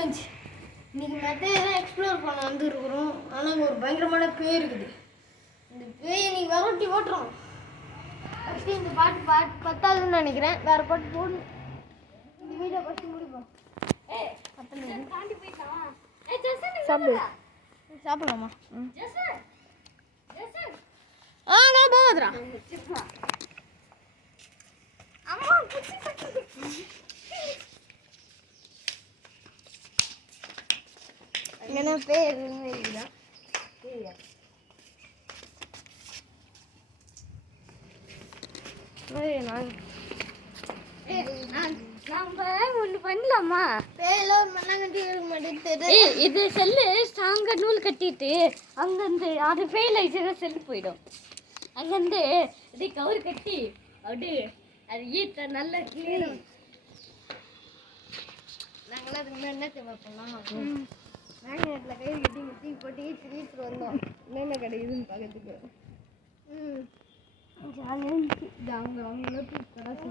Friends, இன்னைக்கு மெத்தையெல்லாம் explore பண்ண வந்துருக்குறோம். ஆனால் ஒரு பயங்கரமான பேய் இருக்குது. இந்த பேயை இன்னைக்கு விரட்டி ஓட்டுறோம். ஃபஸ்ட்டு இந்த பாட்டு பத்தாதுன்னு நினைக்கிறேன். வேறு பாட்டு போடணும். இந்த வீடியோ ஃபஸ்ட்டு முடிப்போம். சாப்பிடலாமா? நான் போகாதுரா. என்ன பேர் இருக்குதா? நம்ம ஒன்று பண்ணலாமா? பேயெல்லாம் மண்ணாங்கட்டி இருக்க மாட்டேங்குது. இது செல்லு ஸ்ட்ராங்காக நூல் கட்டிட்டு அங்கேருந்து அது ஃபெயில் ஆயிடுச்சுன்னா செல்லு போயிடும். அங்கேருந்து இப்படி கவர் கட்டி அப்படியே அது ஈட்ட நல்லா கிளீன். நாங்களாம் அதுக்கு முன்னாடி என்ன தேவை பண்ணலாம்? மேக்னெட்டில் கை கட்டி முட்டி போட்டு ஈட்டு வந்தோம். என்னென்ன கிடைக்குதுன்னு பார்க்கறதுக்கு. ஜாலியாக இருந்துச்சு. இது அவங்கள கடைசி